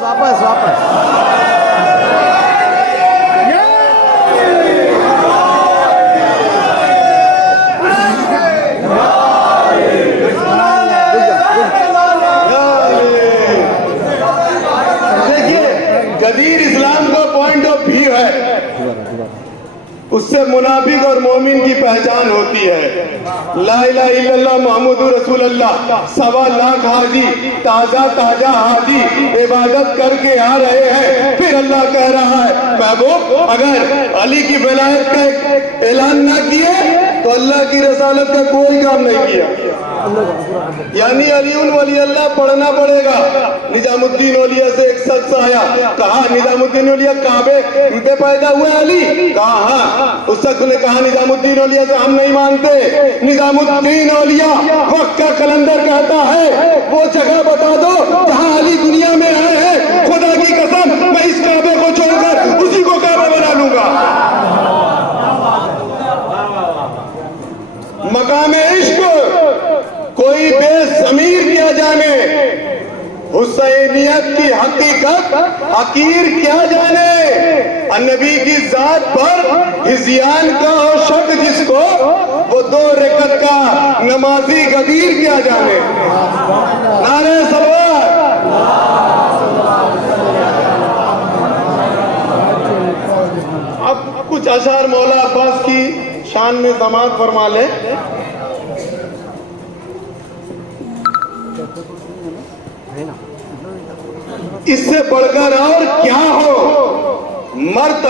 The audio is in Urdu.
جدید اسلام کا پوائنٹ آف ویو ہے، اس سے منافق اور مومن کی پہچان ہوتی ہے۔ لا الہ الا اللہ محمد رسول اللہ، 1.25 لاکھ حاجی تازہ حاجی عبادت کر کے آ رہے ہیں، پھر اللہ کہہ رہا ہے محبوب اگر علی کی ولایت کا اعلان نہ کیے تو اللہ کی رسالت کا کوئی کام نہیں کیا۔ یعنی علی ولی اللہ پڑھنا پڑے گا۔ نظام الدین اولیاء سے ایک شخص آیا، کہا نظام الدین اولیاء کعبے پہ پیدا ہوئے علی؟ کہا ہاں۔ اس شخص نے کہا نظام الدین اولیاء سے ہم نہیں مانتے، نظام الدین اولیاء وقت کا کلندر کہتا ہے وہ جگہ بتا دو جہاں علی دنیا میں آئے ہیں، خدا کی قسم میں اس کعبے کو چھوڑ کر اسی کو کعبہ بنا لوں گا۔ مقام عشق کوئی بے ضمیر کیا جانے، حسینیت کی حقیقت حقیر کیا جانے، النبی کی ذات پر ہذیان کا ہو شک جس کو، وہ 2 رکعت کا نمازی غدیر کیا جانے۔ نعرہ صلوات۔ اب کچھ اشعار مولا عباس کی شان میں سماعت فرما لیں۔ اس سے بڑھ کر اور کیا ہو مرتبہ